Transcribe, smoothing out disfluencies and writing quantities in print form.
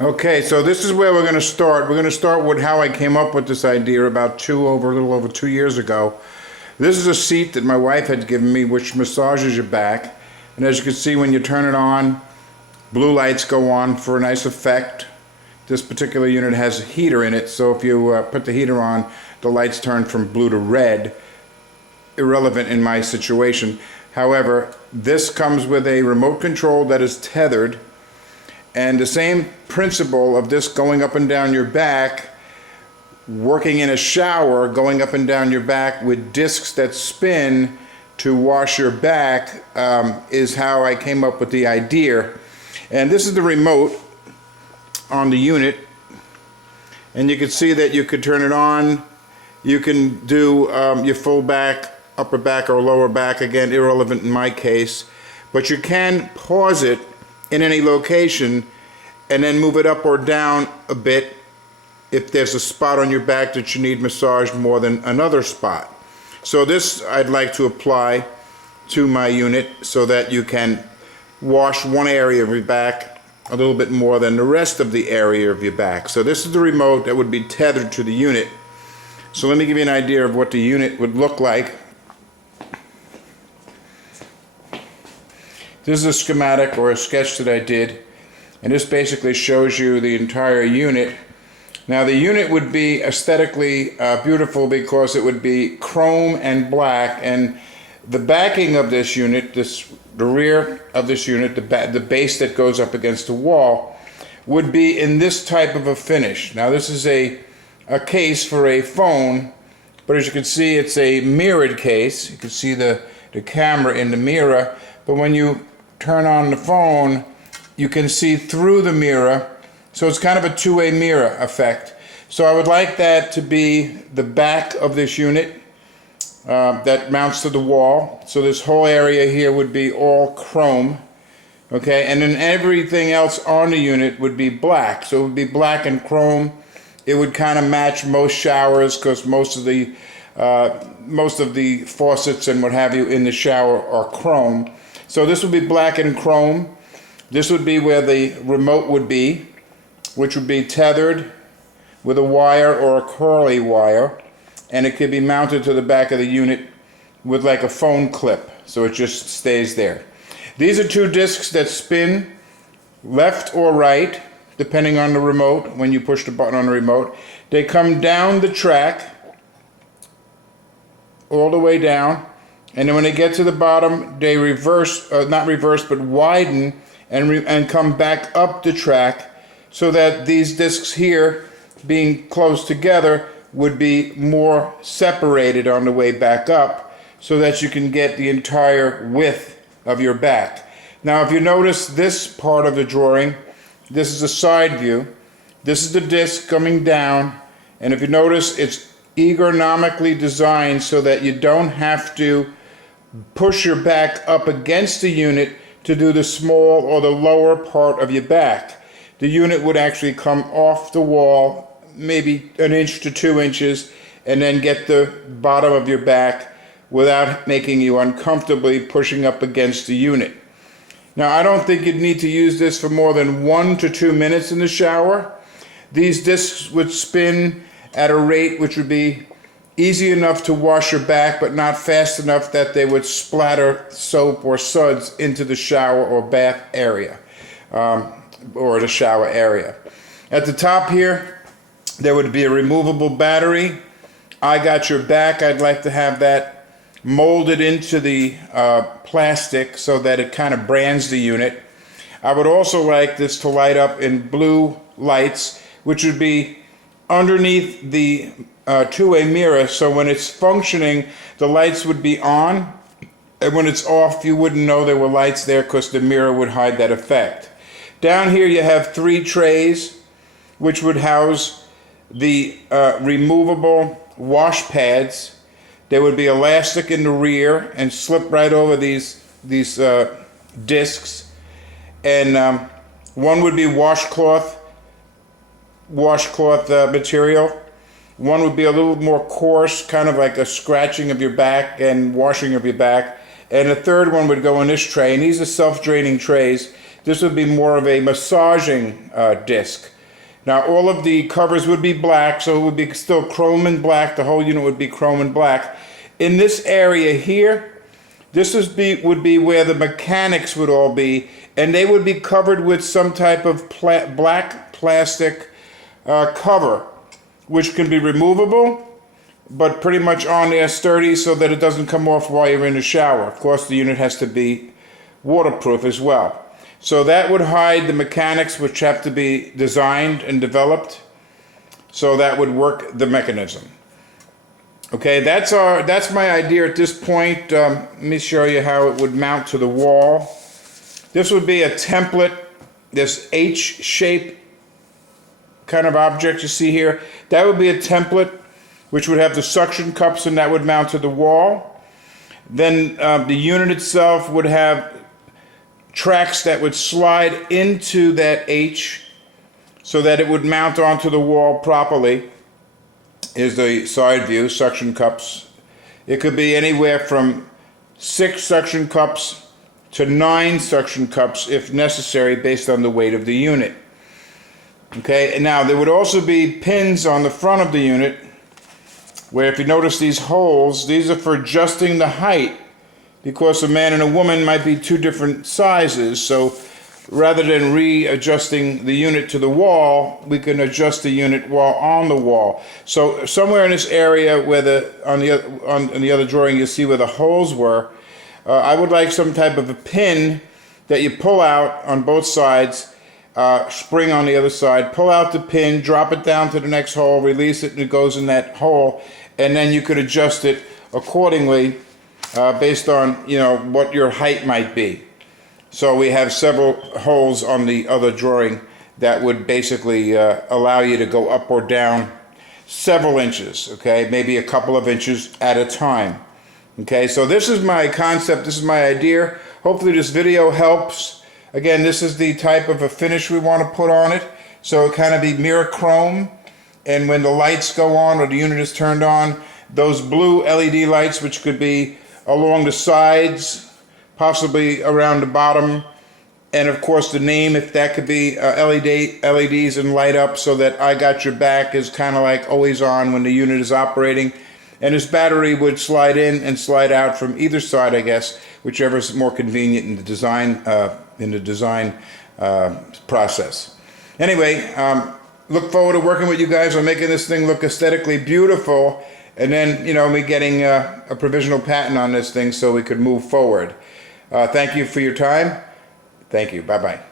Okay, so this is where we're going to start. We're going to start with how I came up with this idea about a little over 2 years ago. This is a seat that my wife had given me, which massages your back. And as you can see, when you turn it on, blue lights go on for a nice effect. This particular unit has a heater in it, so if you put the heater on, the lights turn from blue to red. Irrelevant in my situation. However, this comes with a remote control that is tethered, and the same principle of this going up and down your back, working in a shower, going up and down your back with discs that spin to wash your back, is how I came up with the idea. And this is the remote on the unit, and you can see that you could turn it on. You can do your full back, upper back, or lower back, again irrelevant in my case, but you can pause it in any location and then move it up or down a bit if there's a spot on your back that you need massaged more than another spot. So this I'd like to apply to my unit so that you can wash one area of your back a little bit more than the rest of the area of your back. So this is the remote that would be tethered to the unit. So let me give you an idea of what the unit would look like. This is a schematic or a sketch that I did, and this basically shows you the entire unit. Now the unit would be aesthetically beautiful because it would be chrome and black, and the backing of this unit, the rear of this unit, the base that goes up against the wall, would be in this type of a finish. Now this is a case for a phone, but as you can see, it's a mirrored case. You can see the camera in the mirror, but when you turn on the phone, you can see through the mirror, so it's kind of a two-way mirror effect. So I would like that to be the back of this unit that mounts to the wall. So this whole area here would be all chrome, okay, and then everything else on the unit would be black. So it would be black and chrome. It would kind of match most showers because most of the faucets and what have you in the shower are chrome. So this would be black and chrome. This would be where the remote would be, which would be tethered with a wire or a curly wire, and it could be mounted to the back of the unit with like a phone clip, so it just stays there. These are two discs that spin left or right, depending on the remote. When you push the button on the remote, they come down the track all the way down, and then when they get to the bottom, they reverse, not reverse, but widen and come back up the track, so that these discs here, being close together, would be more separated on the way back up, so that you can get the entire width of your back. Now if you notice this part of the drawing, this is a side view. This is the disc coming down, and if you notice, it's ergonomically designed so that you don't have to push your back up against the unit to do the small or the lower part of your back. The unit would actually come off the wall maybe 1 inch to 2 inches and then get the bottom of your back without making you uncomfortably pushing up against the unit. Now I don't think you'd need to use this for more than 1 to 2 minutes in the shower. These discs would spin at a rate which would be easy enough to wash your back, but not fast enough that they would splatter soap or suds into the shower or bath area, or the shower area. At the top here, there would be a removable battery. I got your back. I'd like to have that molded into the plastic so that it kind of brands the unit. I would also like this to light up in blue lights, which would be underneath the two-way mirror, so when it's functioning, the lights would be on, and when it's off, you wouldn't know there were lights there because the mirror would hide that effect. Down here you have 3 trays, which would house the removable wash pads. There would be elastic in the rear and slip right over these discs, and one would be washcloth material. One would be a little more coarse, kind of like a scratching of your back and washing of your back. And the third one would go in this tray, and these are self-draining trays. This would be more of a massaging disc. Now all of the covers would be black, so it would be still chrome and black. The whole unit would be chrome and black. In this area here, this would be where the mechanics would all be, and they would be covered with some type of black plastic cover, which can be removable, but pretty much on there sturdy so that it doesn't come off while you're in the shower. Of course, the unit has to be waterproof as well. So that would hide the mechanics, which have to be designed and developed, so that would work the mechanism. Okay, that's my idea at this point. Let me show you how it would mount to the wall. This would be a template, this H-shape kind of object you see here. That would be a template which would have the suction cups, and that would mount to the wall. Then the unit itself would have tracks that would slide into that H so that it would mount onto the wall properly. Is the side view, suction cups. It could be anywhere from 6 suction cups to 9 suction cups if necessary, based on the weight of the unit. Okay, and now there would also be pins on the front of the unit where, if you notice these holes, these are for adjusting the height, because a man and a woman might be 2 different sizes. So rather than readjusting the unit to the wall, we can adjust the unit while on the wall. So somewhere in this area where on the other drawing you see where the holes were, I would like some type of a pin that you pull out on both sides, spring on the other side, pull out the pin, drop it down to the next hole, release it, and it goes in that hole, and then you could adjust it accordingly based on what your height might be. So we have several holes on the other drawing that would basically allow you to go up or down several inches, okay, maybe a couple of inches at a time. Okay, so this is my concept, this is my idea. Hopefully this video helps. Again, this is the type of a finish we want to put on it, so it kind of be mirror chrome, and when the lights go on or the unit is turned on, those blue LED lights, which could be along the sides, possibly around the bottom, and of course the name, if that could be LEDs and light up, so that I Got Your Back is kind of like always on when the unit is operating. And this battery would slide in and slide out from either side, I guess, whichever is more convenient in the design process. Anyway, look forward to working with you guys on making this thing look aesthetically beautiful, and then me getting a provisional patent on this thing so we could move forward. Thank you for your time. Thank you. Bye-bye.